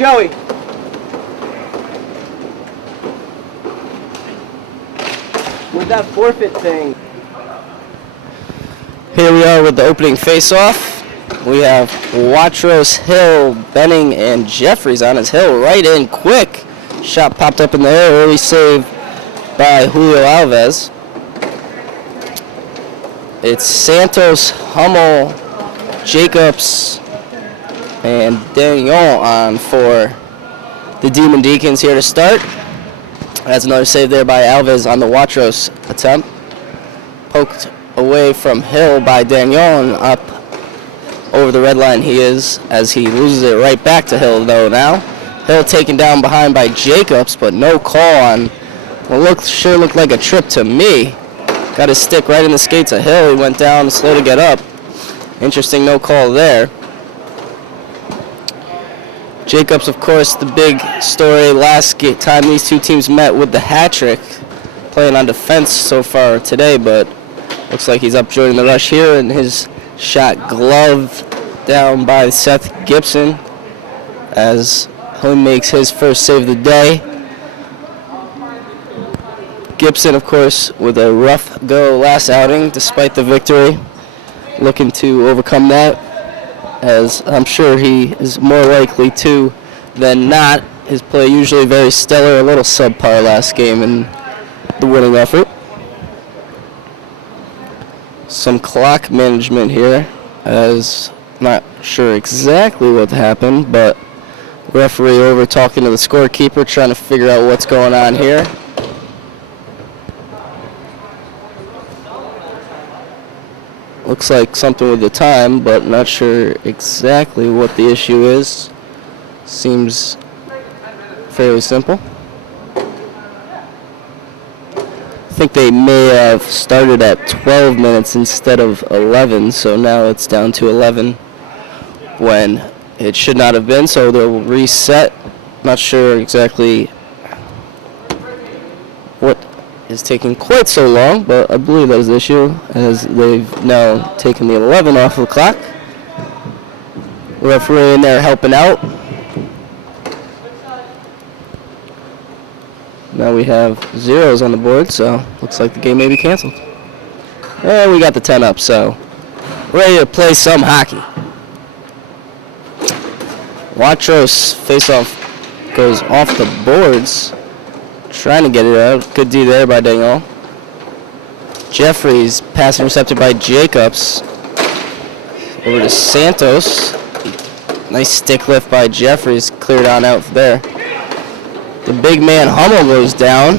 Joey. With that forfeit thing. Here we are with the opening face-off. We have Watros, Hill, Benning, and Jeffries on his Hill right in quick. Shot popped up in the air, early save by Julio Alves. It's Santos, Hummel, Jacobs, and Daniel on for the Demon Deacons here to start. That's another save there by Alves on the Watros attempt. Poked away from Hill by Daniel and up over the red line he is as he loses it right back to Hill though now. Hill taken down behind by Jacobs, but no call on what sure looked like a trip to me. Got his stick right in the skates of Hill. He went down slow to get up. Interesting no call there. Jacobs, of course, the big story last time these two teams met with the hat trick. Playing on defense so far today, but looks like he's up joining the rush here, and his shot gloved down by Seth Gibson as he makes his first save of the day. Gibson, of course, with a rough go last outing despite the victory, looking to overcome that, as I'm sure he is more likely to than not. His play usually very stellar, a little subpar last game in the winning effort. Some clock management here, as not sure exactly what happened, but referee over talking to the scorekeeper, trying to figure out what's going on here. Looks like something with the time, but not sure exactly what the issue is. Seems fairly simple. I think they may have started at 12 minutes instead of 11, so now it's down to 11 when it should not have been, so they'll reset. Not sure exactly what is taking quite so long, but I believe that is the issue, as they've now taken the 11 off the clock. Referee in there helping out. Now we have zeros on the board, so looks like the game may be canceled. And we got the 10 up, so ready to play some hockey. Watros face-off goes off the boards, trying to get it out. Good D there by Daniel. Jeffries, pass intercepted by Jacobs. Over to Santos. Nice stick lift by Jeffries, cleared on out there. The big man Hummel goes down.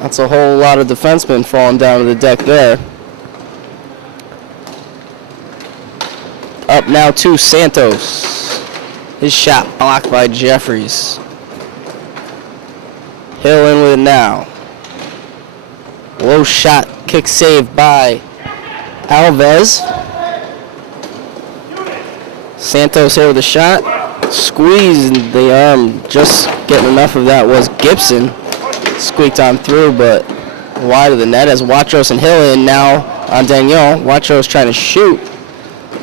That's a whole lot of defensemen falling down to the deck there. Up now to Santos. His shot blocked by Jeffries. Hill in with it now. Low shot, kick save by Alves. Santos here with a shot. Squeezed the arm, just getting enough of that was Gibson. Squeaked on through, but wide of the net as Watros and Hill in now on Daniel. Watros trying to shoot,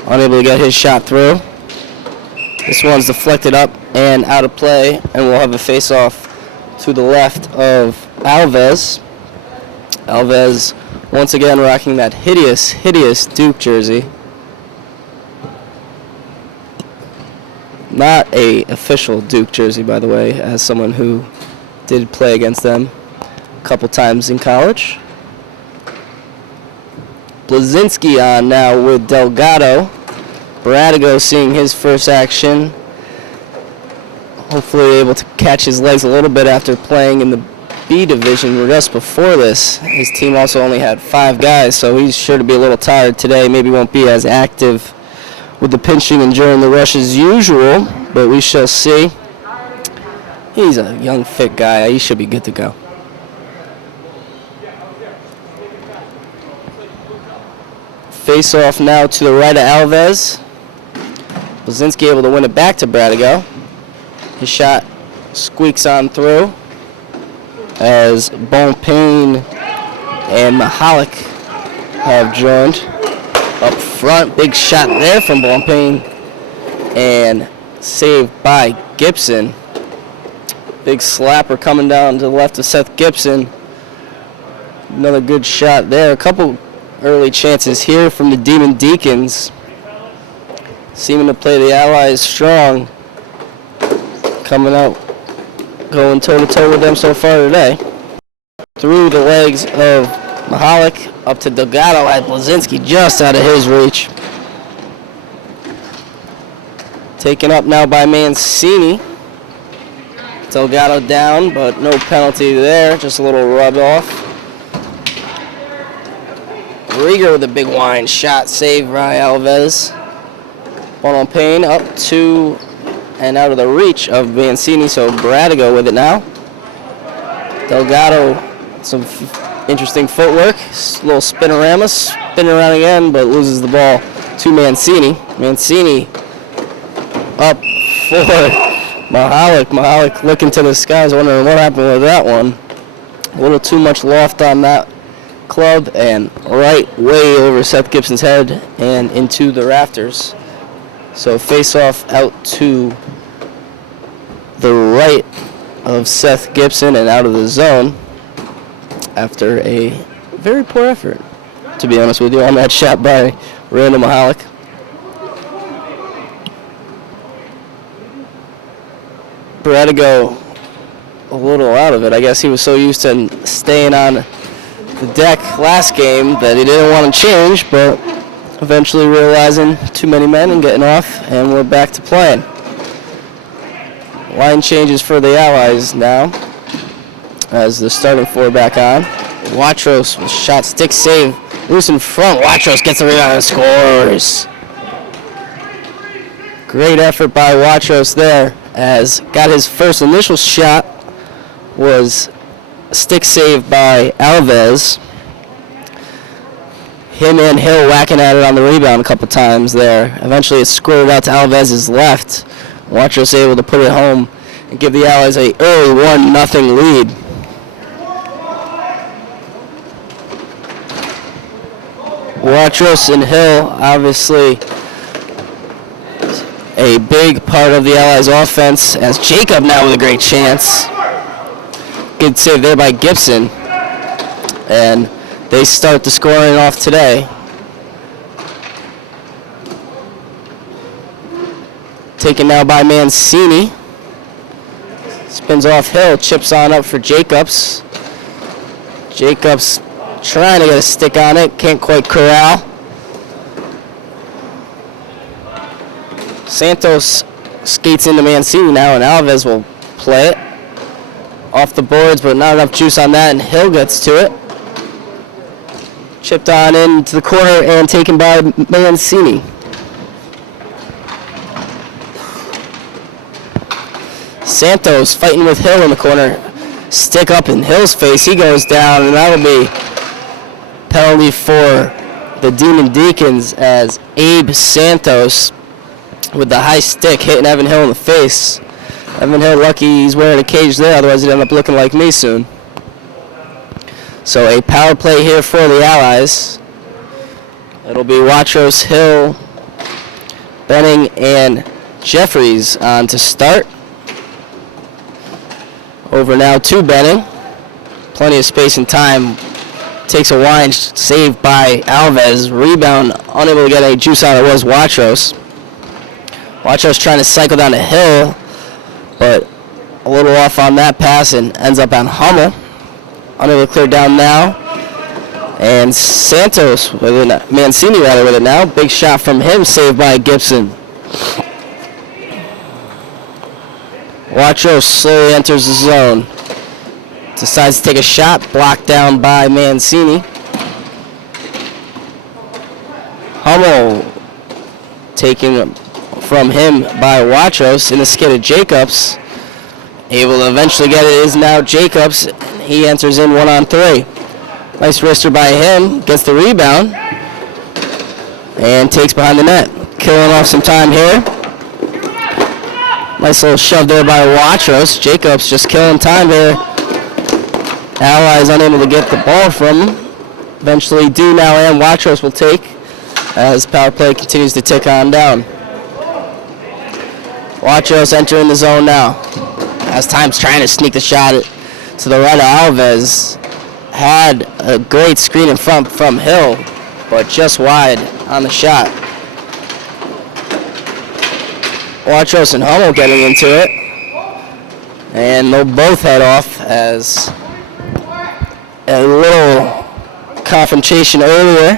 unable to get his shot through. This one's deflected up and out of play, and we'll have a face-off to the left of Alves. Alves once again rocking that hideous Duke jersey. Not a official Duke jersey, by the way, as someone who did play against them a couple times in college. Blazinski on now with Delgado. Bradigo seeing his first action. Hopefully able to catch his legs a little bit after playing in the B division just before this. His team also only had 5 guys, so he's sure to be a little tired today. Maybe won't be as active with the pinching and during the rush as usual, but we shall see. He's a young, fit guy. He should be good to go. Face off now to the right of Alves. Blazinski able to win it back to Bradigo. His shot squeaks on through as Bonpain and Mahalik have joined. Up front, big shot there from Bonpain. And save by Gibson. Big slapper coming down to the left of Seth Gibson. Another good shot there. A couple early chances here from the Demon Deacons. Seeming to play the Allies strong. Coming out, going toe-to-toe with them so far today. Through the legs of Mahalik up to Delgado at Blazinski, just out of his reach. Taken up now by Mancini. Delgado down, but no penalty there. Just a little rub off. Rieger with a big wine shot, saved by Alves. One on Payne, up to and out of the reach of Mancini, so Bradigo with it now. Delgado, some interesting footwork. Little spinorama, spinning around again, but loses the ball to Mancini. Mancini up for Mahalik. Mahalik looking to the skies, wondering what happened with that one. A little too much loft on that club, and right way over Seth Gibson's head and into the rafters. So face off out to the right of Seth Gibson and out of the zone after a very poor effort, to be honest with you, on that shot by Randall Mahalik. Bradigo a little out of it. I guess he was so used to staying on the deck last game that he didn't want to change, but eventually realizing too many men and getting off, and we're back to playing. Line changes for the Allies now as the starting four back on. Watros with shot, stick save, loose in front. Watros gets the rebound and scores. Great effort by Watros there, as got his first initial shot, was a stick save by Alves. Him and Hill whacking at it on the rebound a couple times there. Eventually it squirted out to Alves' left. Watros able to put it home and give the Allies a early 1-0 lead. Watros and Hill, obviously a big part of the Allies' offense, as Jacob now with a great chance. Good save there by Gibson. And they start the scoring off today. Taken now by Mancini. Spins off Hill, chips on up for Jacobs. Jacobs trying to get a stick on it, can't quite corral. Santos skates into Mancini now, and Alves will play it. Off the boards, but not enough juice on that, and Hill gets to it. Chipped on into the corner and taken by Mancini. Santos fighting with Hill in the corner. Stick up in Hill's face. He goes down, and that'll be penalty for the Demon Deacons, as Abe Santos with the high stick hitting Evan Hill in the face. Evan Hill lucky he's wearing a cage there, otherwise he'd end up looking like me soon. So a power play here for the Allies. It'll be Watros, Hill, Benning, and Jeffries on to start. Over now to Benning. Plenty of space and time. Takes a wide save by Alves. Rebound, unable to get any juice on it, was Watros. Watros trying to cycle down to Hill, but a little off on that pass and ends up on Hummel. Unable to clear down now. And Santos with it, Mancini rather with it now. Big shot from him, saved by Gibson. Watros slowly enters the zone. Decides to take a shot, blocked down by Mancini. Hummel taking from him by Watros in the skid of Jacobs. Able to eventually get it is now Jacobs. He enters in 1-on-3. Nice wrister by him, gets the rebound, and takes behind the net. Killing off some time here. Nice little shove there by Watros. Jacobs just killing time there. Allies unable to get the ball from him. Eventually do now, and Watros will take as power play continues to tick on down. Wachos entering the zone now. As Time's trying to sneak the shot to the right of Alves. Had a great screen in front from Hill, but just wide on the shot. Wachos and Hummel getting into it. And they'll both head off as a little confrontation earlier.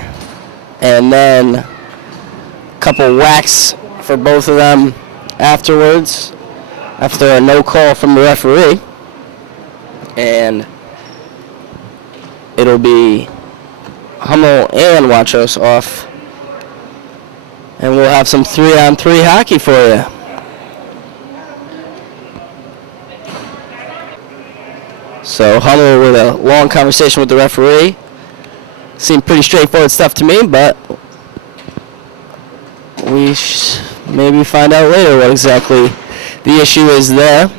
And then a couple whacks for both of them afterwards, after a no call from the referee. And it'll be Hummel and Wachos off. And we'll have some 3-on-3 hockey for you. So Hummel with a long conversation with the referee. Seemed pretty straightforward stuff to me, but we maybe find out later what exactly the issue is there.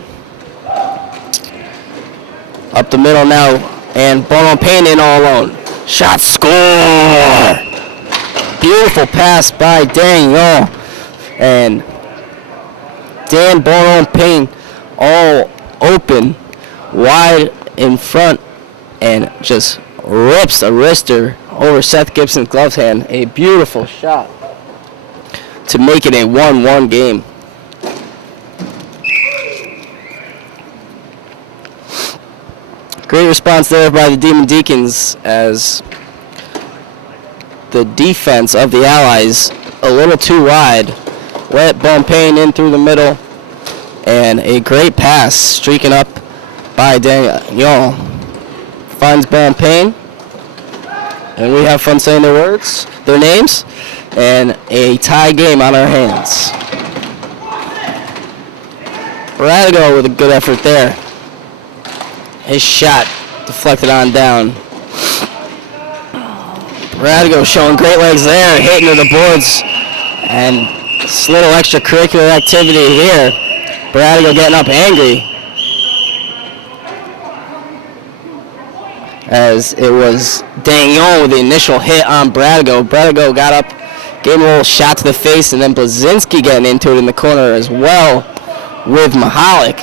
Up the middle now, and Bono Payne in all alone. Shot, score! Beautiful pass by Daniel. And Dan Bono Payne all open, wide in front, and just rips a wrister over Seth Gibson's glove hand. A beautiful shot to make it a 1-1 game. Great response there by the Demon Deacons as the defense of the Allies a little too wide. Let Bonpane in through the middle, and a great pass streaking up by Daniel. Finds Bonpane, and we have fun saying their names, and a tie game on our hands. Radigo with a good effort there. His shot deflected on down. Radigo showing great legs there, hitting to the boards, and this little extracurricular activity here. Radigo getting up angry, as it was Dagnon with the initial hit on Bradigo. Bradigo got up, gave him a little shot to the face, and then Blazinski getting into it in the corner as well with Mahalik.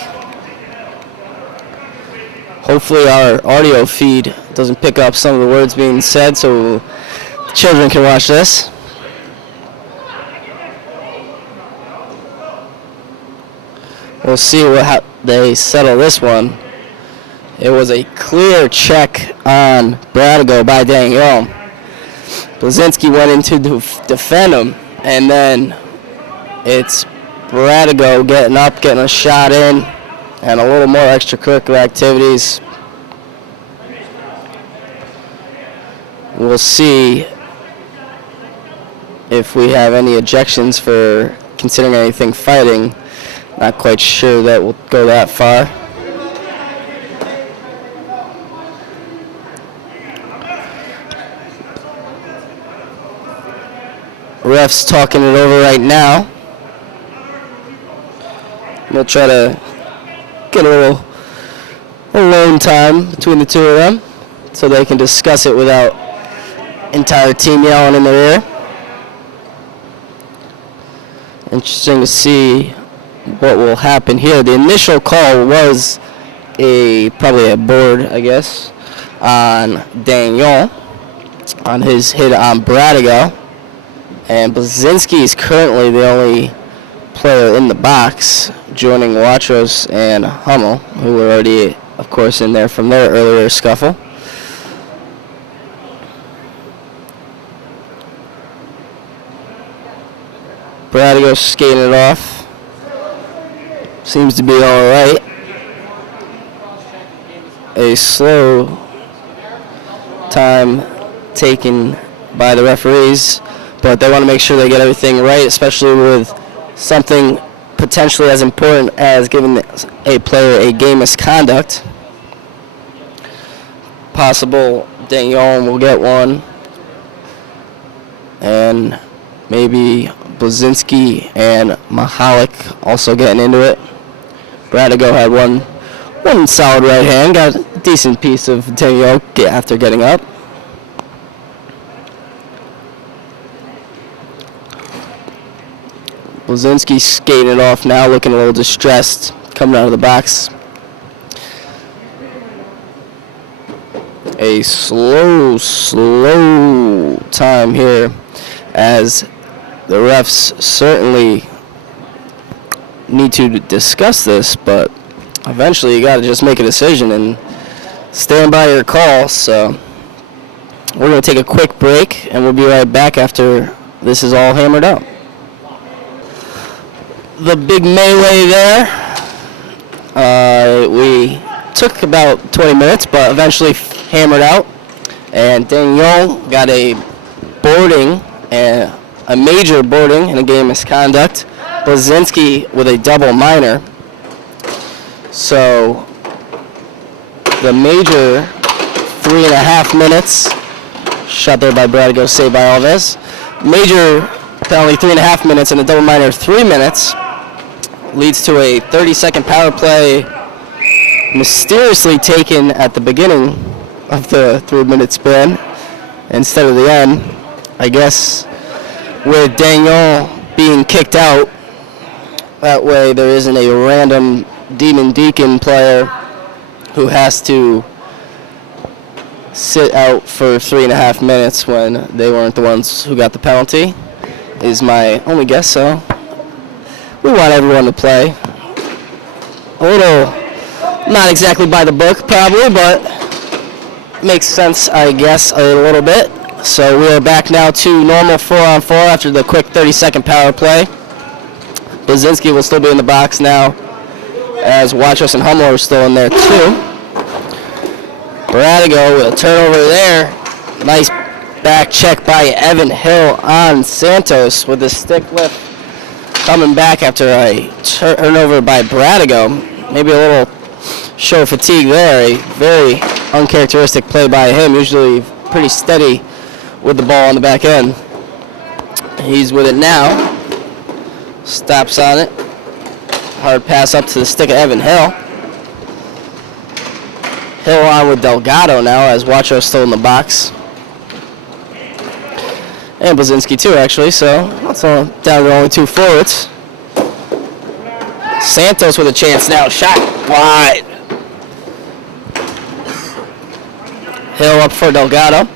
Hopefully our audio feed doesn't pick up some of the words being said so the children can watch this. We'll see how they settle this one. It was a clear check on Bradigo by Daniel. Blazinski went in to defend him, and then it's Bradigo getting up, getting a shot in, and a little more extracurricular activities. We'll see if we have any ejections for considering anything fighting. Not quite sure that we'll go that far. Ref's talking it over right now. We'll try to get a little alone time between the two of them so they can discuss it without entire team yelling in their ear. Interesting to see what will happen here. The initial call was probably a board, I guess, on Daniel on his hit on Bradigo. And Blazinski is currently the only player in the box, joining Watros and Hummel, who were already, of course, in there from their earlier scuffle. Bradigo skating it off. Seems to be all right. A slow time taken by the referees, but they want to make sure they get everything right, especially with something potentially as important as giving a player a game misconduct. Possible Dagnon will get one, and maybe Blazinski and Mahalik also getting into it. Bradigo had one solid right hand, got a decent piece of Dagnon after getting up. Blazinski skating it off now, looking a little distressed, coming out of the box. A slow time here, as the refs certainly need to discuss this, but eventually you got to just make a decision and stand by your call. So we're going to take a quick break, and we'll be right back after this is all hammered out. The big melee there. We took about 20 minutes, but eventually hammered out. And Daniel got a boarding, and a major boarding in a game misconduct. Blazinski with a double minor. So the major 3.5 minutes. Shot there by Bradigo, saved by Alves. Major penalty 3.5 minutes and a double minor 3 minutes. Leads to a 30-second power play mysteriously taken at the beginning of the 3-minute span instead of the end. I guess with Daniel being kicked out, that way there isn't a random Demon Deacon player who has to sit out for 3.5 minutes when they weren't the ones who got the penalty, is my only guess. So we want everyone to play. A little, not exactly by the book probably, but makes sense, I guess, a little bit. So we are back now to normal 4-on-4 after the quick 30-second power play. Blazinski will still be in the box now, as Wachos and Hummel are still in there too. Bradigo with a turnover there. Nice back check by Evan Hill on Santos with the stick lift. Coming back after a turnover by Bradigo. Maybe a little show of fatigue there. A very uncharacteristic play by him. Usually pretty steady with the ball on the back end. He's with it now. Stops on it. Hard pass up to the stick of Evan Hill. Hill on with Delgado now, as Wacho's still in the box. And Blazinski too, actually, so that's all down to only 2 forwards. Santos with a chance now. Shot wide. Hill up for Delgado.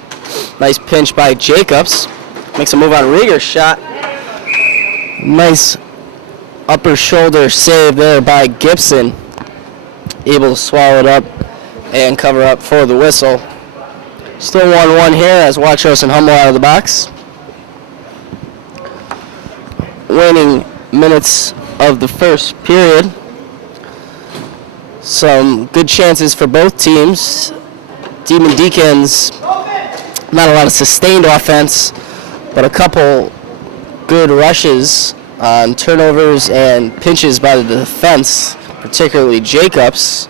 Nice pinch by Jacobs. Makes a move on Rieger's shot. Nice upper shoulder save there by Gibson. Able to swallow it up and cover up for the whistle. Still 1-1 here as Wachos and Hummel out of the box. Waning minutes of the first period. Some good chances for both teams. Demon Deacons, not a lot of sustained offense, but a couple good rushes on turnovers and pinches by the defense, particularly Jacobs.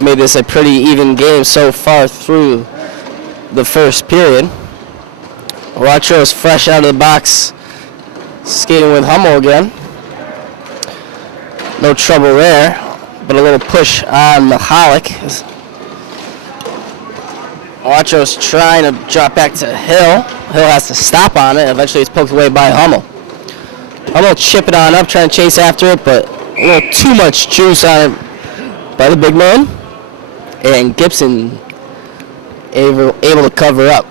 Made this a pretty even game so far through the first period. Wachos fresh out of the box, skating with Hummel again. No trouble there, but a little push on Mahalik. Wachos trying to drop back to Hill. Hill has to stop on it. Eventually it's poked away by Hummel. Hummel chip it on up, trying to chase after it, but a little too much juice on it by the big man. And Gibson able to cover up.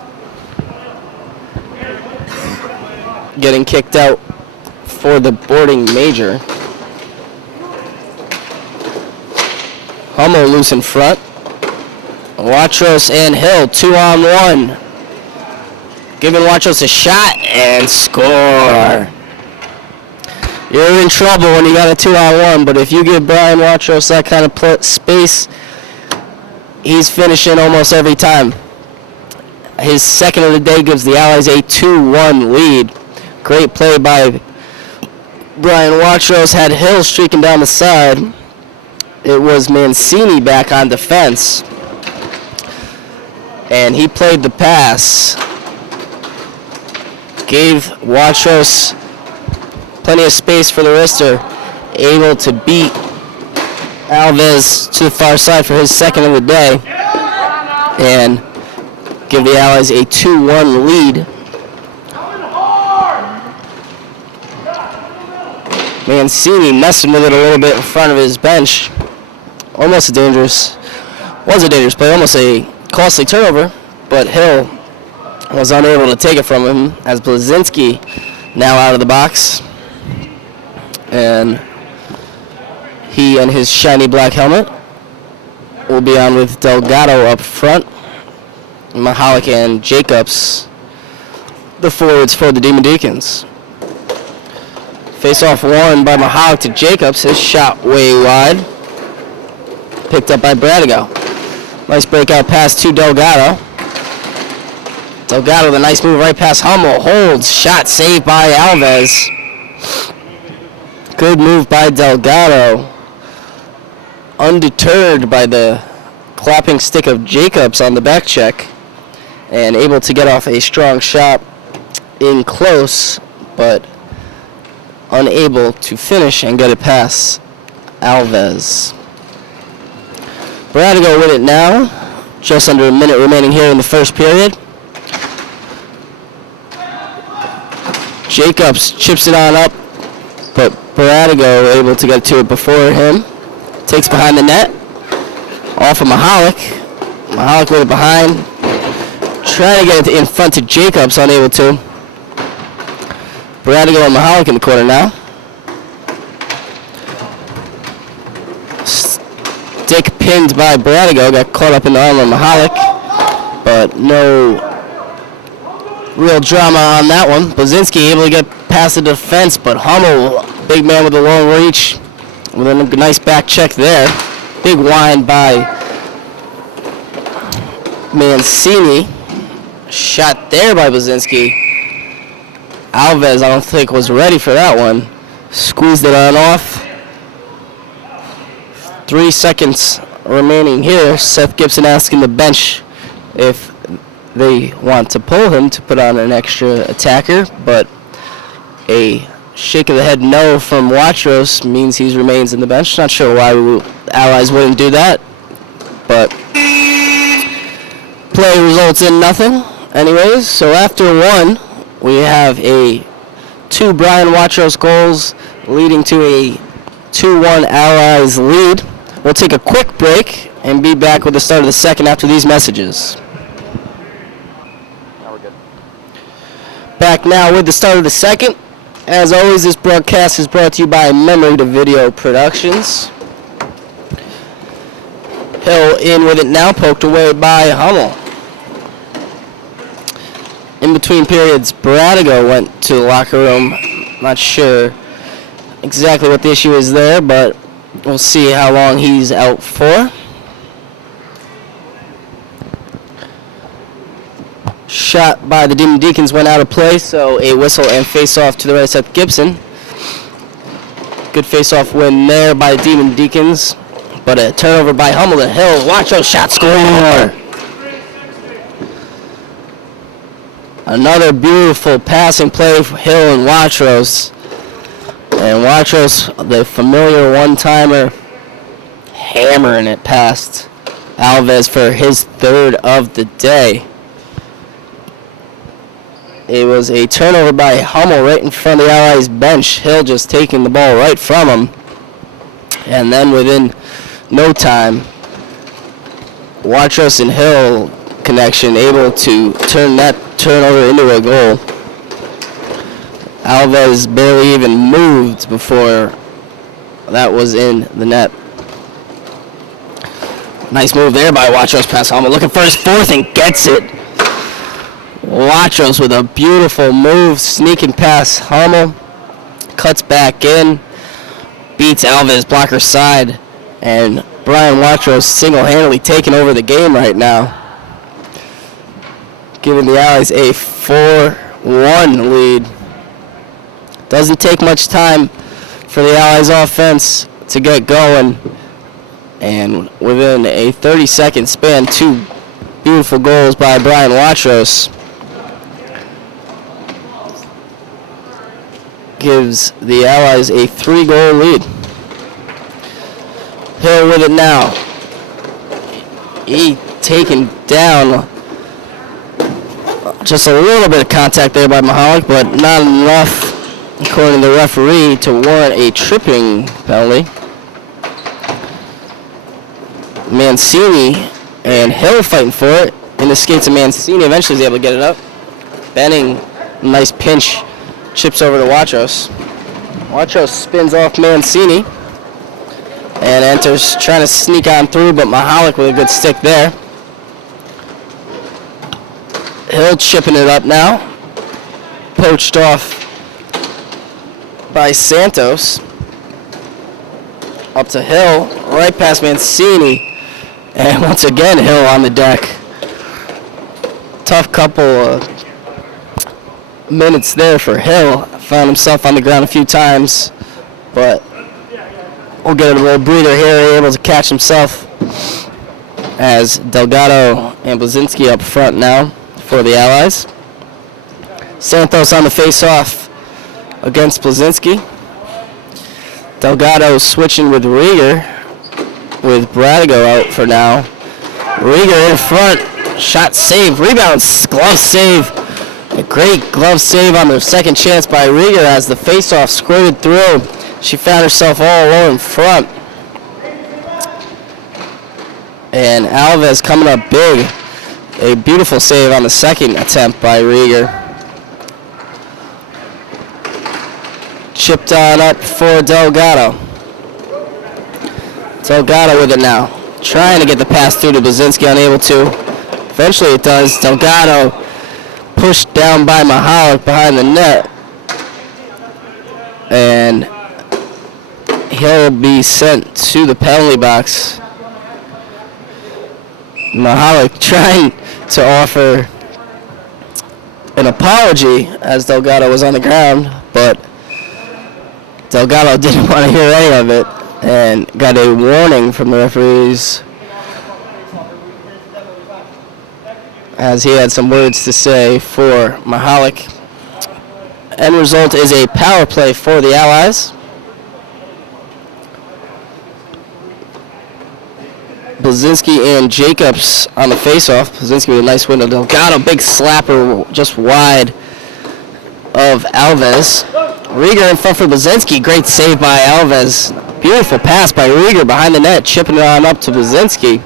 Getting kicked out for the boarding major. Hummel loose in front. Wachos and Hill 2-on-1. Giving Wachos a shot and score. You're in trouble when you got a 2-on-1, but if you give Brian Wachos that kind of space, he's finishing almost every time. His second of the day gives the Allies a 2-1 lead. Great play by Brian Wachos. Had Hill streaking down the side. It was Mancini back on defense. And he played the pass. Gave Wachos plenty of space for the wrister. Able to beat Alves to the far side for his second of the day. And give the Allies a 2-1 lead. Mancini messing with it a little bit in front of his bench. Was a dangerous play, almost a costly turnover, but Hill was unable to take it from him as Blazinski now out of the box. And he and his shiny black helmet will be on with Delgado up front. Mahalik and Jacobs, the forwards for the Demon Deacons. Face-off won by Mahalik to Jacobs. His shot way wide. Picked up by Bradigo. Nice breakout pass to Delgado. Delgado, the nice move right past Hummel. Holds. Shot saved by Alves. Good move by Delgado. Undeterred by the clapping stick of Jacobs on the back check. And able to get off a strong shot in close, but unable to finish and get it past Alves. Bradigo with it now. Just under a minute remaining here in the first period. Jacobs chips it on up, but Bradigo able to get to it before him. Takes behind the net. Off of Mahalik. Mahalik with it behind. Trying to get it in front to Jacobs, unable to. Bradigo and Mahalik in the corner now. Stick pinned by Bradigo, got caught up in the arm of Mahalik, but no real drama on that one. Blazinski able to get past the defense, but Hummel, big man with a long reach, with a nice back check there. Big wind by Mancini. Shot there by Blazinski. Alves, I don't think, was ready for that one. Squeezed it on off. 3 seconds remaining here. Seth Gibson asking the bench if they want to pull him to put on an extra attacker, but a shake of the head no from Watros means he remains in the bench. Not sure why the Allies wouldn't do that, but play results in nothing. Anyways, so after one, we have two Brian Watros goals leading to a 2-1 Allies lead. We'll take a quick break and be back with the start of the second after these messages. Now we're good. Back now with the start of the second. As always, this broadcast is brought to you by Memory to Video Productions. Hill in with it now, poked away by Hummel. In between periods, Bradigo went to the locker room. Not sure exactly what the issue is there, but we'll see how long he's out for. Shot by the Demon Deacons went out of play, so a whistle and face-off to the right side, Gibson. Good face-off win there by the Demon Deacons, but a turnover by Hummel to Hill. Watcho shot, score! Another beautiful passing play for Hill and Watros. And Watros, the familiar one-timer, hammering it past Alves for his third of the day. It was a turnover by Hummel right in front of the Allies bench. Hill just taking the ball right from him. And then within no time, Watros and Hill connection able to turn that turnover into a goal. Alves barely even moved before that was in the net. Nice move there by Watros past Hummel. Looking for his fourth and gets it. Watros with a beautiful move, sneaking past Hummel. Cuts back in. Beats Alves blocker side. And Brian Watros single-handedly taking over the game right now. Giving the Allies a 4-1 lead. Doesn't take much time for the Allies offense to get going. And within a 30-second span, two beautiful goals by Brian Watros gives the Allies a 3-goal lead. Hill with it now. He taken down. Just a little bit of contact there by Mahalik, but not enough according to the referee, to warrant a tripping penalty. Mancini and Hill fighting for it. In the skates of Mancini, eventually is able to get it up. Benning, nice pinch, chips over to Watros. Watros spins off Mancini and enters, trying to sneak on through, but Mahalik with a good stick there. Hill chipping it up now. Poached off by Santos. Up to Hill, right past Mancini. And once again, Hill on the deck. Tough couple minutes there for Hill. Found himself on the ground a few times, but we'll get a little breather here. Able to catch himself as Delgado and Blazinski up front now for the Allies. Santos on the face-off against Blazinski. Delgado switching with Rieger, with Bradigo out for now. Rieger in front, shot save, rebound, glove save. A great glove save on the second chance by Rieger as the face-off squirted through. She found herself all alone in front. And Alves coming up big. A beautiful save on the second attempt by Rieger. Chipped on up for Delgado. Delgado with it now. Trying to get the pass through to Blazinski, unable to. Eventually it does. Delgado pushed down by Mahalik behind the net. And he'll be sent to the penalty box. Mahalik trying to offer an apology as Delgado was on the ground, but Delgado didn't want to hear any of it and got a warning from the referees as he had some words to say for Mahalik. End result is a power play for the Allies. Blazinski and Jacobs on the face-off. Blazinski with a nice window. Delgado, big slapper just wide of Alves. Rieger in front for Blazinski. Great save by Alves. Beautiful pass by Rieger behind the net, chipping it on up to Blazinski.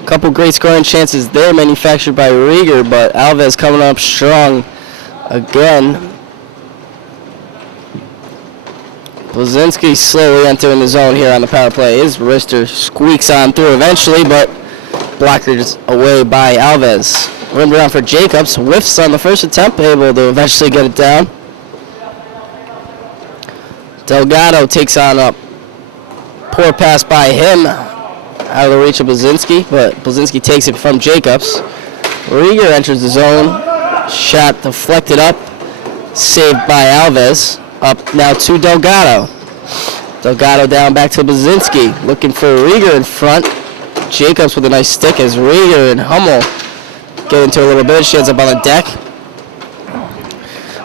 A couple great scoring chances there manufactured by Rieger, but Alves coming up strong again. Blazinski slowly entering the zone here on the power play. His wrister squeaks on through eventually, but blocked away by Alves. Rimmed around for Jacobs. Whiffs on the first attempt, able to eventually get it down. Delgado takes on up. Poor pass by him. Out of the reach of Blazinski, but Blazinski takes it from Jacobs. Rieger enters the zone. Shot deflected up. Saved by Alves. Up now to Delgado. Delgado down back to Blazinski. Looking for Rieger in front. Jacobs with a nice stick as Rieger and Hummel get into a little bit. She ends up on the deck.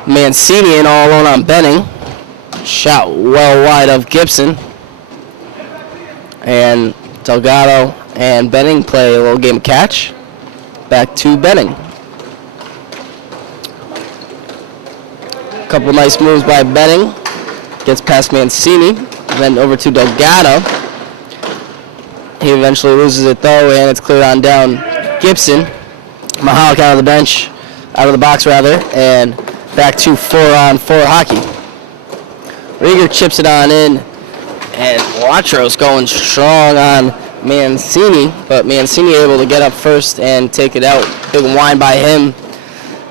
Mancini in all alone on Benning. Shot well wide of Gibson. And Delgado and Benning play a little game of catch. Back to Benning. Couple nice moves by Benning. Gets past Mancini. Then over to Delgado. He eventually loses it though, and it's cleared on down Gibson. Mahalik out of the bench, out of the box rather, and back to 4-on-4 hockey. Rieger chips it on in, and Watros going strong on Mancini, but Mancini able to get up first and take it out. Big wind by him.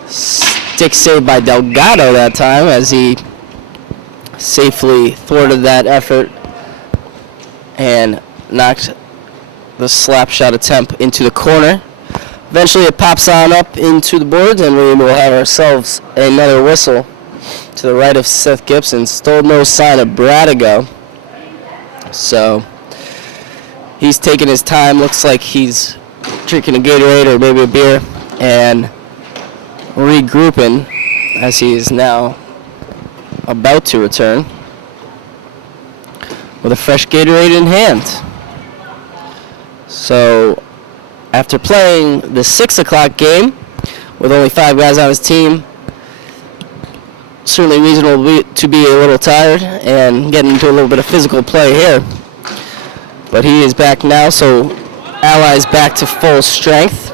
Stick saved by Delgado that time as he safely thwarted that effort and knocked the slap shot attempt into the corner. Eventually it pops on up into the boards, and we will have ourselves another whistle to the right of Seth Gibson. Still no sign of Bradigo. So he's taking his time. Looks like he's drinking a Gatorade or maybe a beer and regrouping as he is now about to return with a fresh Gatorade in hand. So after playing the 6 o'clock game with only 5 guys on his team, certainly reasonable to be a little tired and getting into a little bit of physical play here. But he is back now, so Allies back to full strength.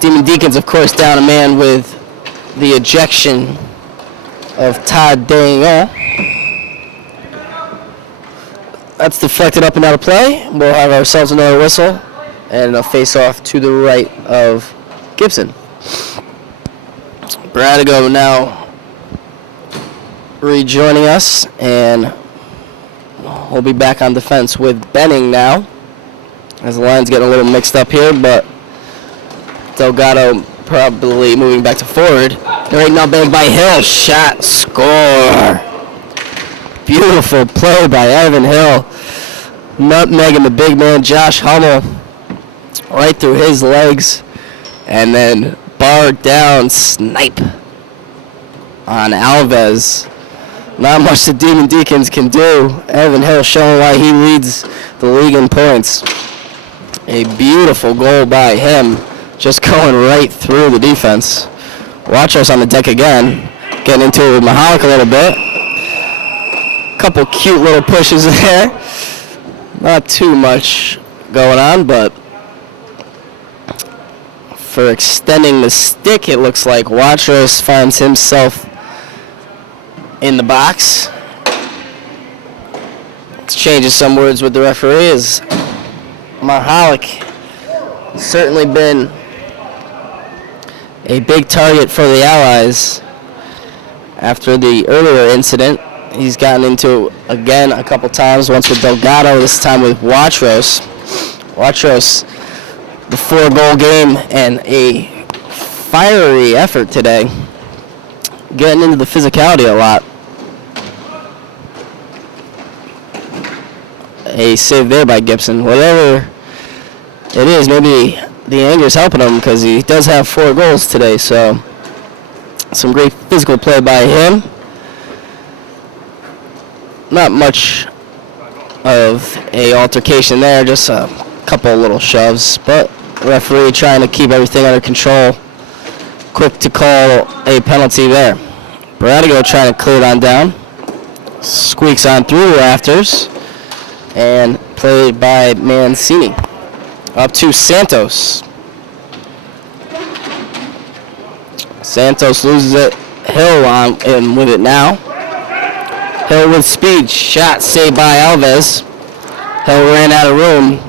Demon Deacons, of course, down a man with the ejection of Todd Daniel. That's deflected up and out of play. We'll have ourselves another whistle and a face-off to the right of Gibson. Bradigo now rejoining us, and we'll be back on defense with Benning now, as the line's getting a little mixed up here, but Delgado probably moving back to forward. Right now, bang by Hill, shot, score. Beautiful play by Evan Hill. Nutmegging the big man, Josh Hummel, right through his legs, and then bar down snipe on Alves. Not much the Demon Deacons can do. Evan Hill showing why he leads the league in points. A beautiful goal by him, just going right through the defense. Watch us on the deck again, getting into it with Mahalik a little bit. Couple cute little pushes there. Not too much going on, but for extending the stick, it looks like Watros finds himself in the box. Exchanges some words with the referee as Mahalik certainly been a big target for the Allies after the earlier incident. He's gotten into again a couple times, once with Delgado, this time with Watros. Watros, the 4-goal game and a fiery effort today, getting into the physicality a lot. A save there by Gibson. Whatever it is, maybe the anger's helping him because he does have 4 goals today, so some great physical play by him. Not much of a altercation there, just a couple little shoves, but referee trying to keep everything under control. Quick to call a penalty there. Bradigo trying to clear it on down. Squeaks on through the rafters and played by Mancini. Up to Santos. Santos loses it. Hill on in with it now. Hill with speed. Shot saved by Alves. Hill ran out of room.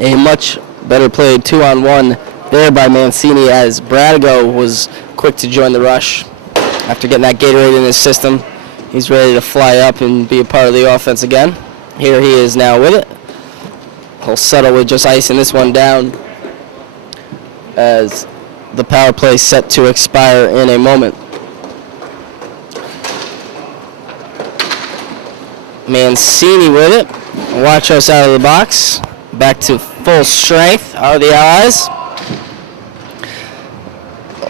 A much better played 2-on-1 there by Mancini, as Bradigo was quick to join the rush. After getting that Gatorade in his system, he's ready to fly up and be a part of the offense again. Here he is now with it. He'll settle with just icing this one down as the power play set to expire in a moment. Mancini with it. Watch us out of the box. Back to full strength are the Allies.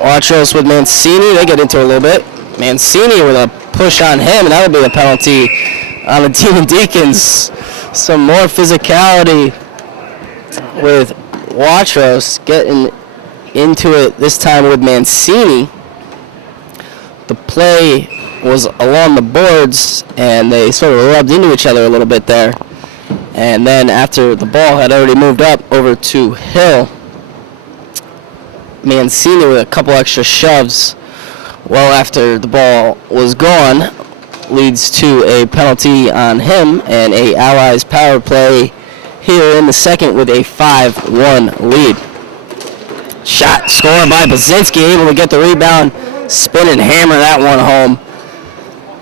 Watch us with Mancini. They get into it a little bit. Mancini with a push on him, and that would be a penalty on the Demon Deacons. Some more physicality with Watros getting into it, this time with Mancini. The play was along the boards, and they sort of rubbed into each other a little bit there. And then after the ball had already moved up over to Hill, Mancini with a couple extra shoves well after the ball was gone leads to a penalty on him and a Allies power play here in the second with a 5-1 lead. Shot scored by Baczynski, able to get the rebound, spin and hammer that one home.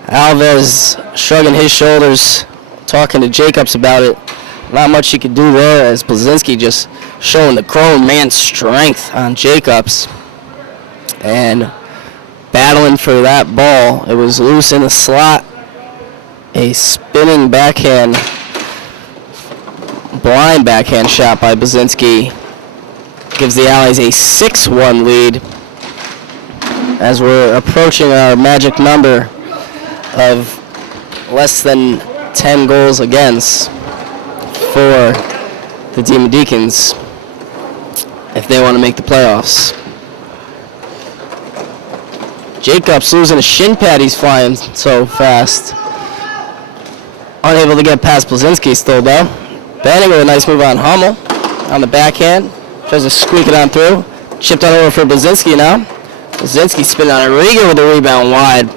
Alves shrugging his shoulders, talking to Jacobs about it. Not much he could do there, as Baczynski just showing the grown man's strength on Jacobs. And battling for that ball. It was loose in the slot. A spinning backhand, blind backhand shot by Baczynski gives the Allies a 6-1 lead as we're approaching our magic number of less than 10 goals against for the Demon Deacons if they want to make the playoffs. Jacobs losing a shin pad. He's flying so fast. Unable to get past Blazinski still, though. Banning with a nice move on Hummel on the backhand. Tries to squeak it on through. Chipped on over for Blazinski now. Blazinski spinning on it. Rieger with the rebound wide.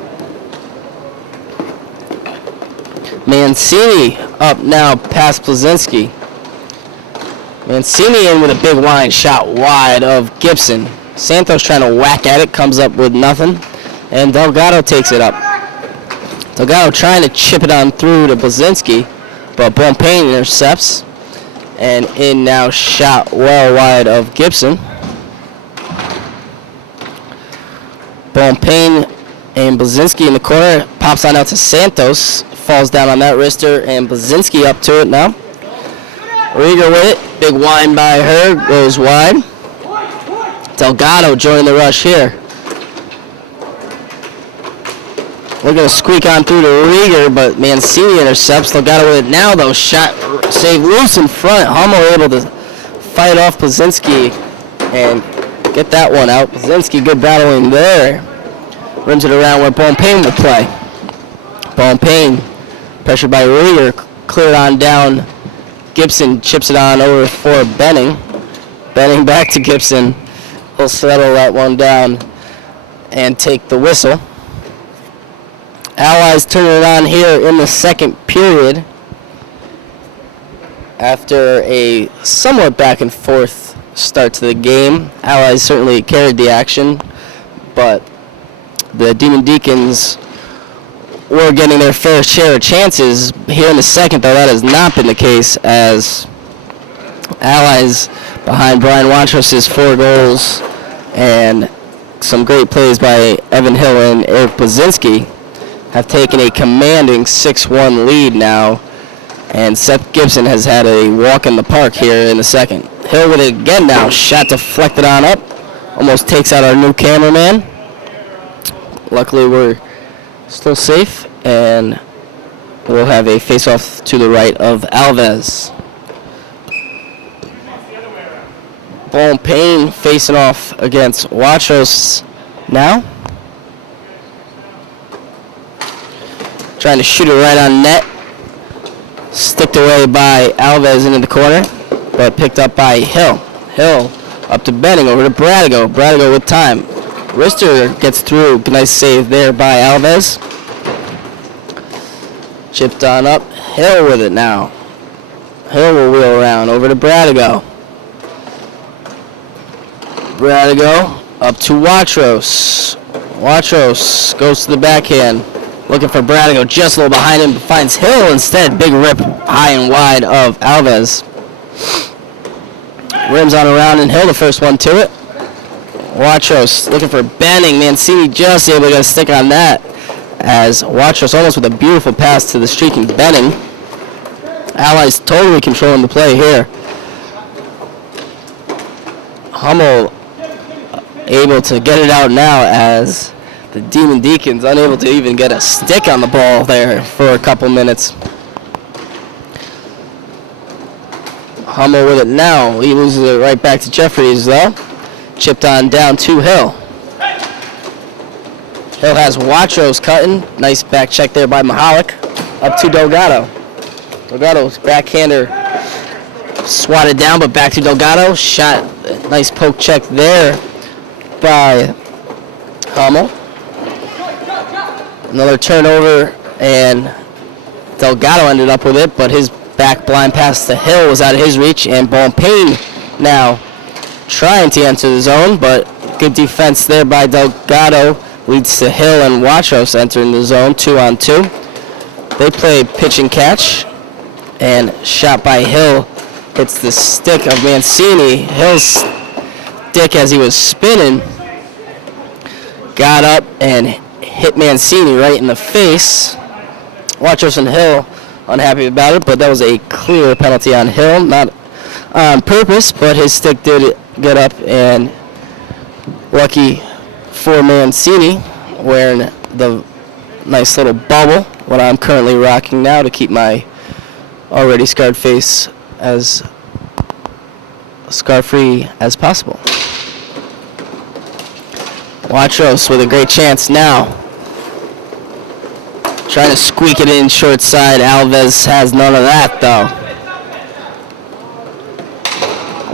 Mancini up now past Blazinski. Mancini in with a big line shot wide of Gibson. Santos trying to whack at it, comes up with nothing. And Delgado takes it up. Delgado trying to chip it on through to Blazinski, but Bonpain intercepts. And in now shot well wide of Gibson. Bonpain and Blazinski in the corner. Pops on out to Santos. Falls down on that wrister, and Blazinski up to it now. Rieger with it. Big wine by her. Goes wide. Delgado joining the rush here. We're going to squeak on through to Rieger, but Mancini intercepts. Delgado with it now, though. Shot saved loose in front. Hummel able to fight off Blazinski and get that one out. Blazinski good battling there. Rims it around where Bonpain will play. Bonpain pressured by Rieger. Cleared on down. Gibson chips it on over for Benning. Benning back to Gibson. He'll settle that one down and take the whistle. Allies turning it on here in the second period after a somewhat back and forth start to the game. Allies certainly carried the action, but the Demon Deacons were getting their fair share of chances. Here in the second, though, that has not been the case, as Allies behind Brian Wantros' 4 goals and some great plays by Evan Hill and Eric Blazinski have taken a commanding 6-1 lead now, and Seth Gibson has had a walk in the park here in the second. Hill with it again now, shot deflected on up, almost takes out our new cameraman. Luckily we're still safe, and we'll have a face-off to the right of Alves. Bonpain facing off against Wachos now. Trying to shoot it right on net. Sticked away by Alves into the corner, but picked up by Hill. Hill up to Benning, over to Bradigo. Bradigo with time. Rister gets through. Nice save there by Alves. Chipped on up. Hill with it now. Hill will wheel around over to Bradigo. Bradigo up to Wachros. Wachros goes to the backhand. Looking for Bradigo, just a little behind him, finds Hill instead. Big rip high and wide of Alves. Rims on around, and Hill the first one to it. Wachros looking for Benning. Mancini just able to get a stick on that, as Wachros almost with a beautiful pass to the streaking Benning. Allies totally controlling the play here. Hummel able to get it out now, as the Demon Deacons unable to even get a stick on the ball there for a couple minutes. Hummel with it now. He loses it right back to Jeffries, though. Chipped on down to Hill. Hill has Wachros cutting. Nice back check there by Mahalik. Up to Delgado. Delgado's backhander swatted down, but back to Delgado. Shot. Nice poke check there by Hummel. Another turnover, and Delgado ended up with it, but his back blind pass to Hill was out of his reach, and Bonpain now trying to enter the zone, but good defense there by Delgado leads to Hill and Wachros entering the zone 2-on-2. They play pitch and catch, and shot by Hill hits the stick of Mancini. Hill's stick, as he was spinning, got up and hit Mancini right in the face. Wachros and Hill unhappy about it, but that was a clear penalty on Hill, not on purpose, but his stick did get up, and lucky for Mancini, wearing the nice little bubble, what I'm currently rocking now to keep my already scarred face as scar-free as possible. Watros with a great chance now. Trying to squeak it in short side. Alves has none of that, though.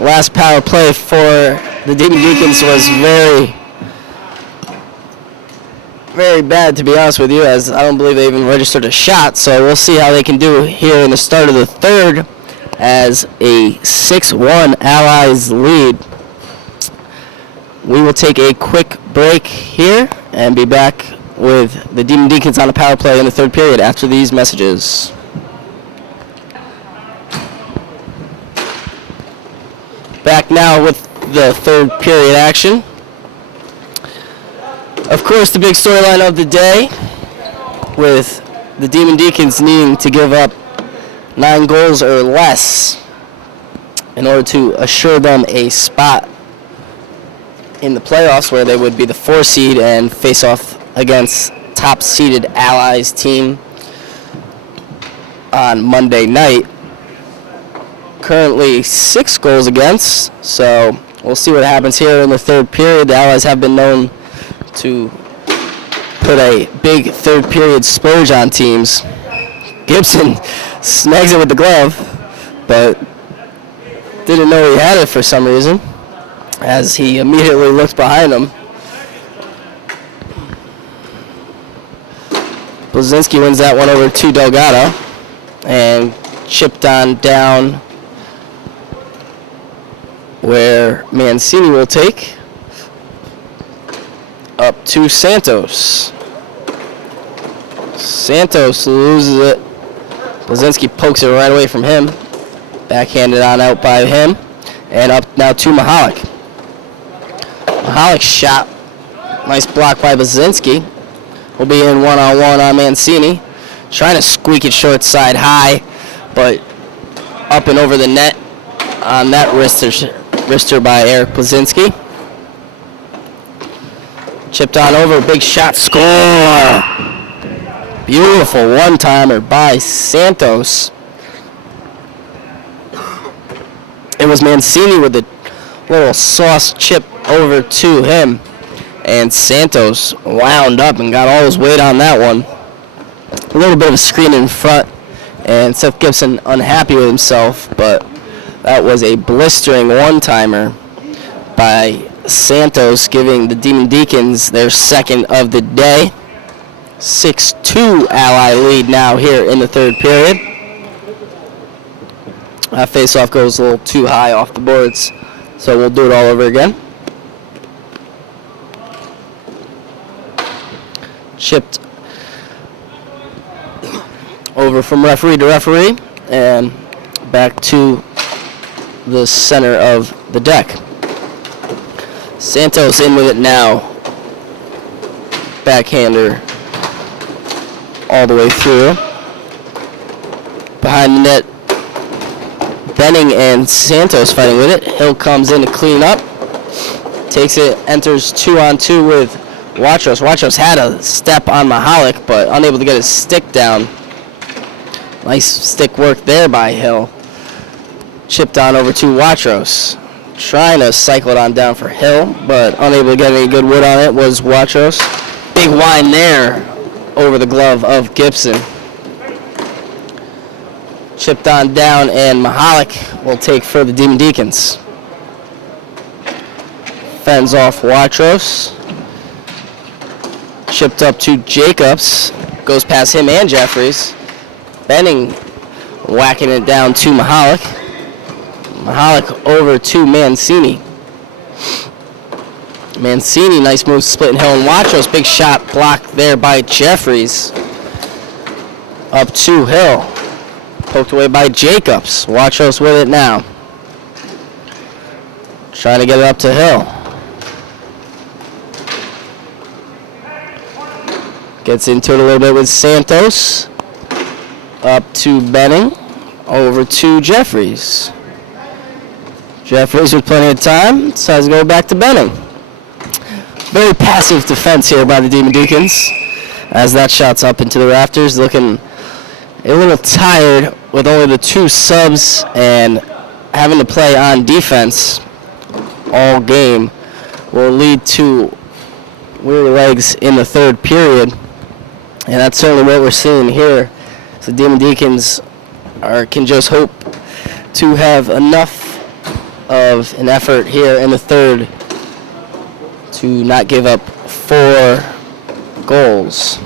Last power play for the Demon Deacons was very bad, to be honest with you, as I don't believe they even registered a shot. So we'll see how they can do here in the start of the third as a 6-1 Allies lead. We will take a quick break here and be back with the Demon Deacons on a power play in the third period after these messages. Back now with the third period action. Of course, the big storyline of the day, with the Demon Deacons needing to give up 9 goals or less in order to assure them a spot in the playoffs, where they would be the 4 seed and face off against top-seeded Allies team on Monday night. Currently 6 goals against, so we'll see what happens here in the third period. The Allies have been known to put a big third period splurge on teams. Gibson snags it with the glove, but didn't know he had it for some reason, as he immediately looked behind him. Blazinski wins that one over to Delgado and chipped on down where Mancini will take up to Santos. Santos loses it. Blazinski pokes it right away from him. Backhanded on out by him. And up now to Mahalik. Mahalik's shot. Nice block by Blazinski. Will be in one-on-one on Mancini. Trying to squeak it short side high, but up and over the net on that wrister by Eric Blazinski. Chipped on over, big shot, score! Beautiful one-timer by Santos. It was Mancini with a little sauce chip over to him, and Santos wound up and got all his weight on that one. A little bit of a screen in front, and Seth Gibson unhappy with himself, but that was a blistering one-timer by Santos, giving the Demon Deacons their second of the day. 6-2 Ally lead now here in the third period. That face-off goes a little too high off the boards, so we'll do it all over again. Chipped over from referee to referee and back to the center of the deck. Santos in with it now. Backhander all the way through. Behind the net, Benning and Santos fighting with it. Hill comes in to clean up. Takes it, enters 2-on-2 with Watros. Watros had a step on Mahalik, but unable to get his stick down. Nice stick work there by Hill. Chipped on over to Watros. Trying to cycle it on down for Hill, but unable to get any good wood on it was Watros. Big wind there over the glove of Gibson. Chipped on down, and Mahalik will take for the Demon Deacons. Fends off Watros. Chipped up to Jacobs. Goes past him and Jeffries. Benning whacking it down to Mahalik. Mahalik over to Mancini. Mancini, nice move, splitting Hill and Watros. Big shot blocked there by Jeffries. Up to Hill. Poked away by Jacobs. Watros with it now. Trying to get it up to Hill. Gets into it a little bit with Santos. Up to Benning. Over to Jeffries. Jeffries with plenty of time. Decides to go back to Benning. Very passive defense here by the Demon Deacons, as that shot's up into the rafters, looking a little tired with only the 2 subs and having to play on defense all game will lead to weary legs in the third period. And that's certainly what we're seeing here. So Demon Deacons can just hope to have enough of an effort here in the third to not give up 4 goals.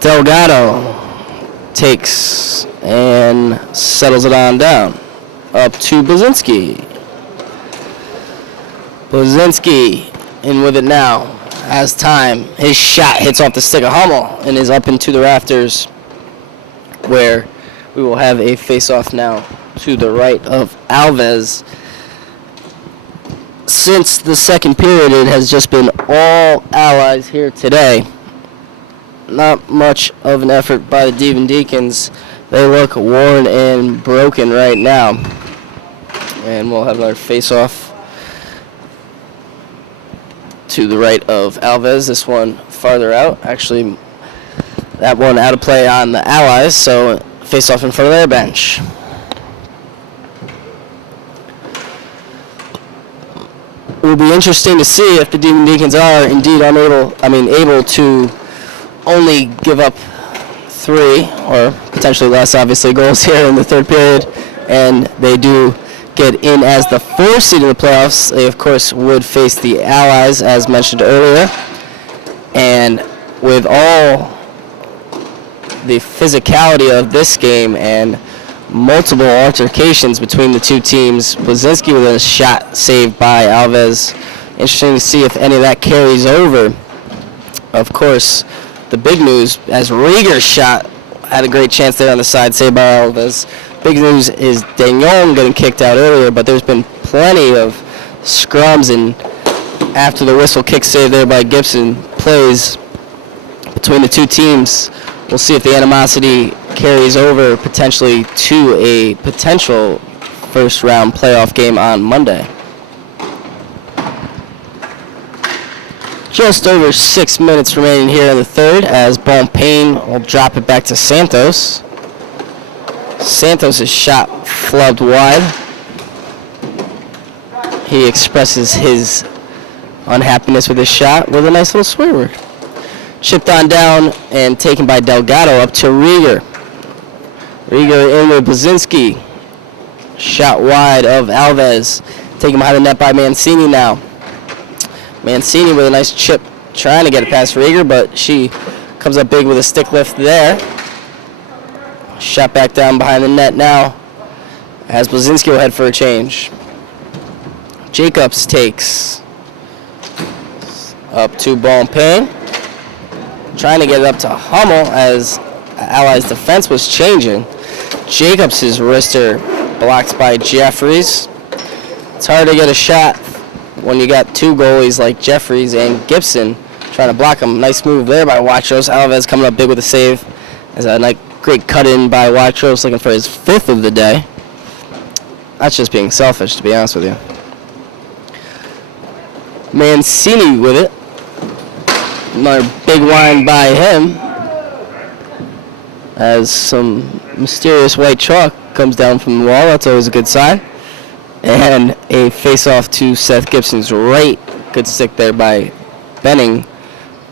Delgado takes and settles it on down. Up to Blazinski. Blazinski in with it now. Has time. His shot hits off the stick of Hummel and is up into the rafters, where we will have a face-off now to the right of Alves. Since the second period, it has just been all Allies here today. Not much of an effort by the Demon Deacons. They look worn and broken right now. And we'll have another face-off to the right of Alves. This one farther out. Actually, that one out of play on the Allies, so face-off in front of their bench. It will be interesting to see if the Demon Deacons are indeed able to only give up 3 or potentially less, obviously, goals here in the third period, and they do get in as the 4th seed in the playoffs. They, of course, would face the Allies, as mentioned earlier, and with all the physicality of this game and multiple altercations between the two teams, Blazinski with a shot saved by Alves. Interesting to see if any of that carries over. Of course, the big news, as Rieger's shot had a great chance there on the side, saved by Alves. Big news is Dagnon getting kicked out earlier, but there's been plenty of scrums, and after the whistle kick save there by Gibson, plays between the two teams. We'll see if the animosity carries over potentially to a potential first-round playoff game on Monday. Just over 6 minutes remaining here in the third, as Bonpain will drop it back to Santos. Santos' shot flubbed wide. He expresses his unhappiness with his shot with a nice little swear word. Chipped on down and taken by Delgado up to Rieger. Rieger in with Blazinski. Shot wide of Alves. Taken behind the net by Mancini now. Mancini with a nice chip trying to get it past Rieger, but she comes up big with a stick lift there. Shot back down behind the net now as Blazinski will head for a change. Jacobs takes up to Bonpain. Trying to get it up to Hummel as Allies' defense was changing. Jacobs' wrister blocked by Jeffries. It's hard to get a shot when you got 2 goalies like Jeffries and Gibson trying to block him. Nice move there by Watros. Alves coming up big with a save. As a great cut in by Watros, looking for his 5th of the day. That's just being selfish, to be honest with you. Mancini with it. Another big line by him as some mysterious white chalk comes down from the wall. That's always a good sign. And a face-off to Seth Gibson's right. Good stick there by Benning,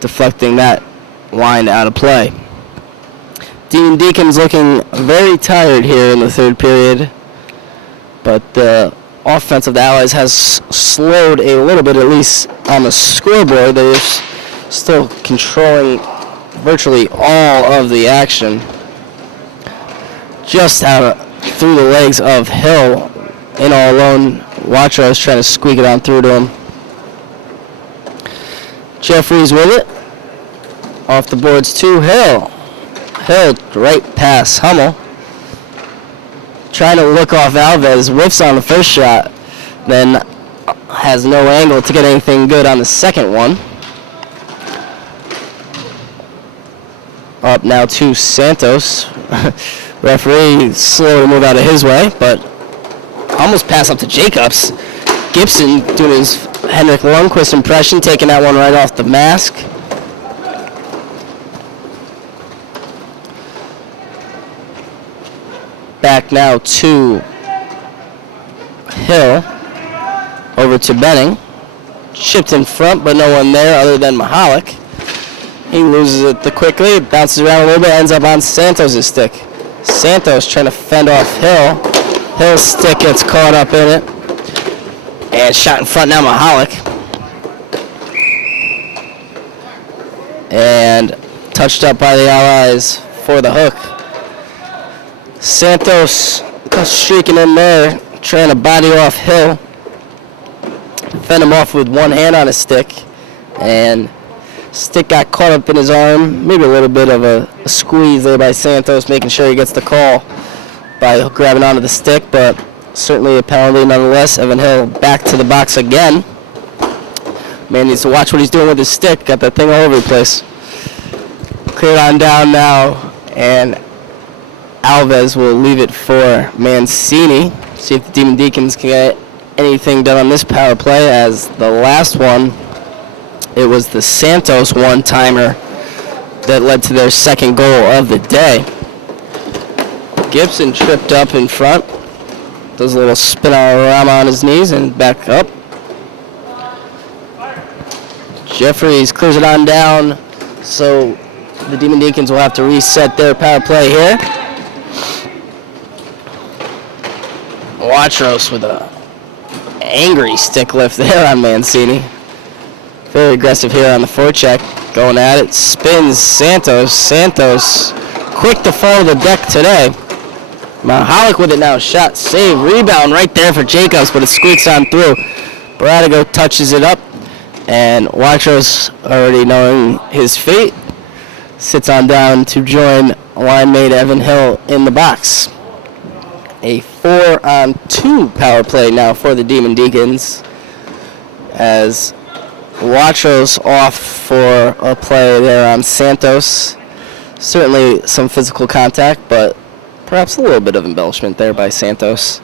deflecting that line out of play. Dean Deacons looking very tired here in the third period, but the offense of the Allies has slowed a little bit, at least on the scoreboard. They're still controlling virtually all of the action. Just through the legs of Hill, in all alone. Watros trying to squeak it on through to him. Jeffries with it. Off the boards to Hill. Hill right past Hummel. Trying to look off Alves. Whiffs on the first shot. Then has no angle to get anything good on the second one. Up now to Santos. Referee slow to move out of his way, but almost pass up to Jacobs. Gibson doing his Henrik Lundqvist impression, taking that one right off the mask. Back now to Hill. Over to Benning. chipped in front, but no one there other than Mahalik. He loses it quickly, bounces around a little bit, ends up on Santos' stick. Santos trying to fend off Hill. Hill's stick gets caught up in it. And shot in front now, Mahalik. And touched up by the Allies for the hook. Santos streaking in there, trying to body off Hill. Fend him off with one hand on his stick. And stick got caught up in his arm. Maybe a little bit of a squeeze there by Santos, making sure he gets the call by grabbing onto the stick, but certainly a penalty nonetheless. Evan Hill back to the box again. Man needs to watch what he's doing with his stick. Got that thing all over the place. Cleared on down now, and Alves will leave it for Mancini. See if the Demon Deacons can get anything done on this power play, as the last one, it was the Santos one-timer that led to their second goal of the day. Gibson tripped up in front, does a little spin-a-rama on his knees and back up. Jeffries clears it on down, so the Demon Deacons will have to reset their power play here. Watros with a angry stick lift there on Mancini. Very aggressive here on the forecheck. Going at it. Spins Santos. Santos quick to fall to the deck today. Mahalik with it now. Shot, save, rebound right there for Jacobs, but it squeaks on through. Bradigo touches it up, and Watros, already knowing his fate, sits on down to join line mate Evan Hill in the box. A 4-on-2 power play now for the Demon Deacons, as Watros off for a play there on Santos. Certainly some physical contact, but perhaps a little bit of embellishment there by Santos.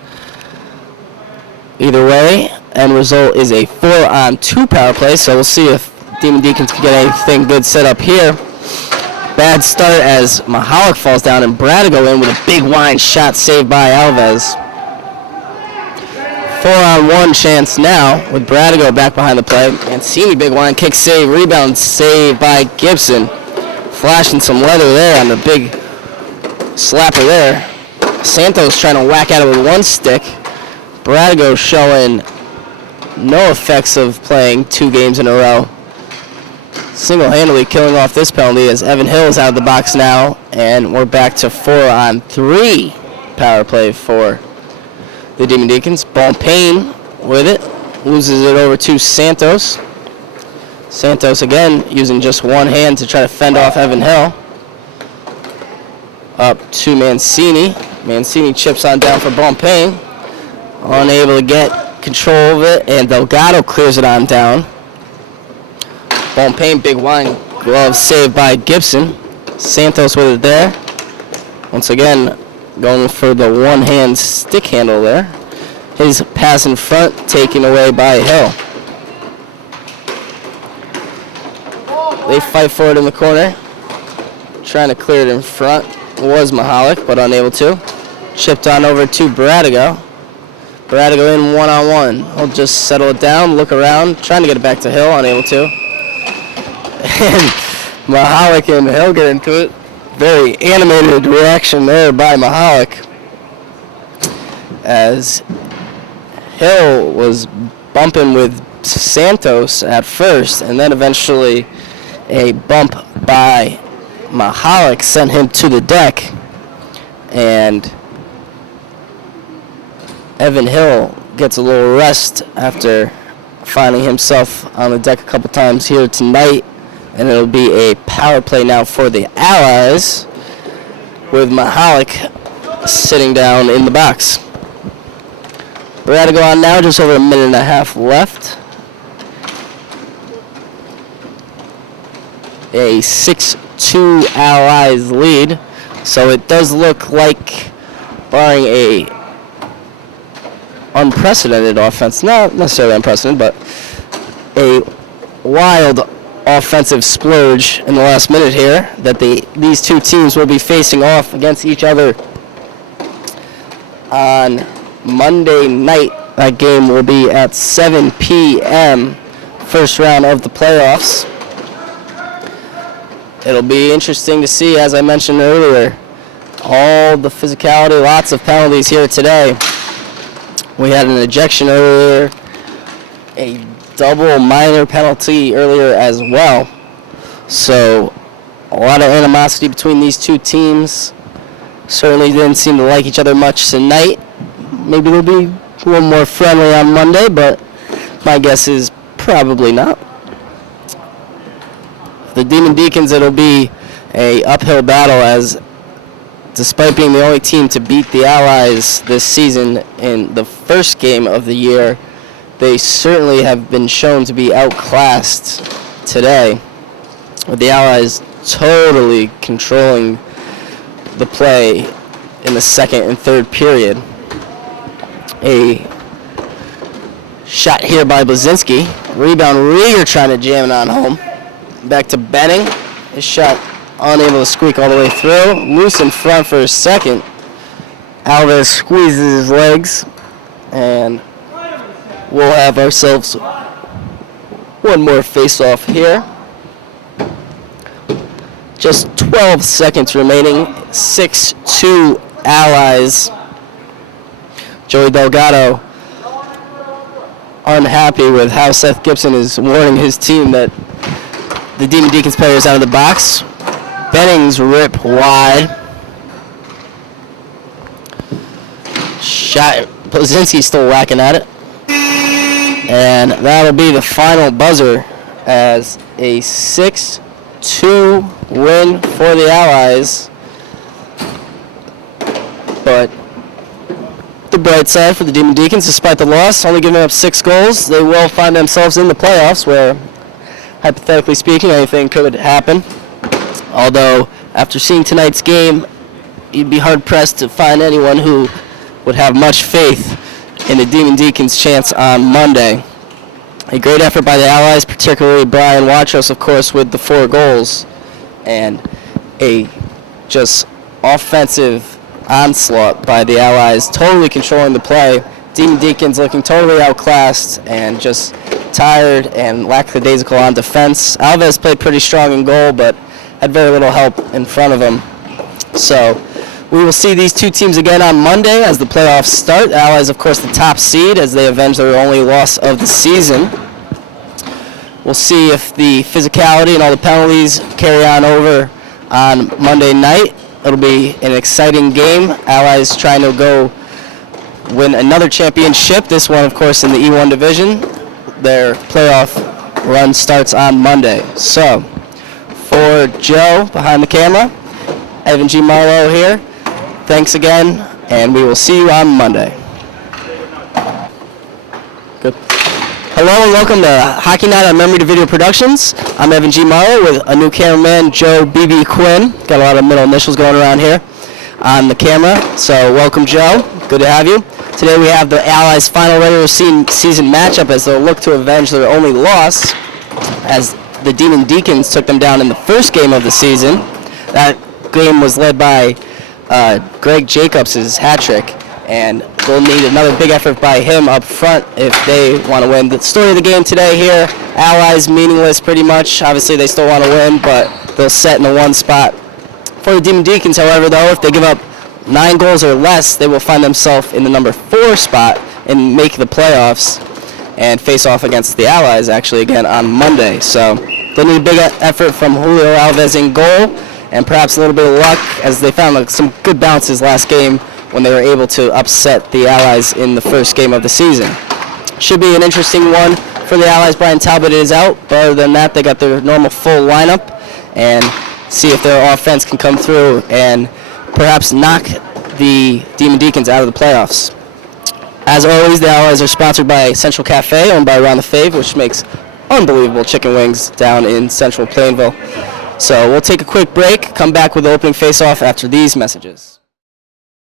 Either way, end result is a 4-on-2 power play, so we'll see if Demon Deacons can get anything good set up here. Bad start as Mahalik falls down and Bradigo in with a big line shot saved by Alves. 4-on-1 chance now with Bradigo back behind the play. Mancini big line kick save, rebound save by Gibson. Flashing some leather there on the big slapper there. Santos trying to whack at it with one stick. Bradigo showing no effects of playing 2 games in a row. Single-handedly killing off this penalty as Evan Hill is out of the box now, and we're back to 4-on-3 power play for the Demon Deacons. Bonpain with it, loses it over to Santos. Santos again using just one hand to try to fend off Evan Hill. Up to Mancini. Mancini chips on down for Bonpain. Unable to get control of it, and Delgado clears it on down. Bonpain, big wine glove saved by Gibson. Santos with it there. Once again, going for the one-hand stick handle there. His pass in front taken away by Hill. They fight for it in the corner. Trying to clear it in front was Mahalik, but unable to. Chipped on over to Bradigo. Bradigo in one-on-one. He'll just settle it down, look around, trying to get it back to Hill, unable to. And Mahalik and Hill get into it. Very animated reaction there by Mahalik, as Hill was bumping with Santos at first, and then eventually a bump by Mahalik sent him to the deck, and Evan Hill gets a little rest after finding himself on the deck a couple times here tonight. And it'll be a power play now for the Allies, with Mahalik sitting down in the box. Bradigo on now, just over a minute and a half left. A 6-2 Allies lead. So it does look like, barring a unprecedented offense, not necessarily unprecedented, but a wild offensive splurge in the last minute here, that these two teams will be facing off against each other on Monday night. That game will be at 7 p.m. first round of the playoffs. It'll be interesting to see, as I mentioned earlier, all the physicality, lots of penalties here today. We had an ejection earlier, a double minor penalty earlier as well. So a lot of animosity between these two teams. Certainly didn't seem to like each other much tonight. Maybe they'll be a little more friendly on Monday, but my guess is probably not. The Demon Deacons, it'll be a uphill battle, as despite being the only team to beat the Allies this season in the first game of the year, they certainly have been shown to be outclassed today, with the Allies totally controlling the play in the second and third period. A shot here by Blazinski. Rebound, Rieger trying to jam it on home. Back to Benning. His shot unable to squeak all the way through. Loose in front for a second. Alves squeezes his legs. And we'll have ourselves one more face-off here. Just 12 seconds remaining. 6-2 Allies. Joey Delgado unhappy with how Seth Gibson is warning his team that the Demon Deacons player is out of the box. Benning's rip wide. Shot. Blazinski's still whacking at it. And that'll be the final buzzer as a 6-2 win for the Allies. But the bright side for the Demon Deacons, despite the loss, only giving up 6 goals, they will find themselves in the playoffs, where, hypothetically speaking, anything could happen. Although, after seeing tonight's game, you'd be hard-pressed to find anyone who would have much faith in the Demon Deacons' chance on Monday. A great effort by the Allies, particularly Brian Watros, of course, with the 4 goals, and a just offensive onslaught by the Allies, totally controlling the play. Demon Deacons looking totally outclassed and just tired and lackadaisical on defense. Alves played pretty strong in goal, but had very little help in front of him. So we will see these two teams again on Monday as the playoffs start. Allies, of course, the top seed as they avenge their only loss of the season. We'll see if the physicality and all the penalties carry on over on Monday night. It'll be an exciting game. Allies trying to go win another championship, this one, of course, in the E1 division. Their playoff run starts on Monday. So, for Joe behind the camera, Evan G. Marlow here. Thanks again, and we will see you on Monday. Good. Hello and welcome to Hockey Night on Memory to Video Productions. I'm Evan G. Marlow with a new cameraman, Joe B.B. Quinn. Got a lot of middle initials going around here on the camera. So welcome, Joe. Good to have you. Today we have the Allies' final regular season matchup as they'll look to avenge their only loss, as the Demon Deacons took them down in the first game of the season. That game was led by Greg Jacobs' hat trick, and they'll need another big effort by him up front if they want to win. The story of the game today here, Allies meaningless pretty much. Obviously they still want to win, but they'll set in the 1 spot. For the Demon Deacons, however, though, if they give up 9 goals or less, they will find themselves in the number 4 spot and make the playoffs and face off against the Allies actually again on Monday. So they'll need a big effort from Julio Alves in goal, and perhaps a little bit of luck, as they found some good bounces last game when they were able to upset the Allies in the first game of the season. Should be an interesting one for the Allies. Brian Talbot is out, but other than that, they got their normal full lineup, and see if their offense can come through and perhaps knock the Demon Deacons out of the playoffs. As always, the Allies are sponsored by Central Cafe, owned by Ron the Fave, which makes unbelievable chicken wings down in Central Plainville. So we'll take a quick break, come back with the opening face-off after these messages.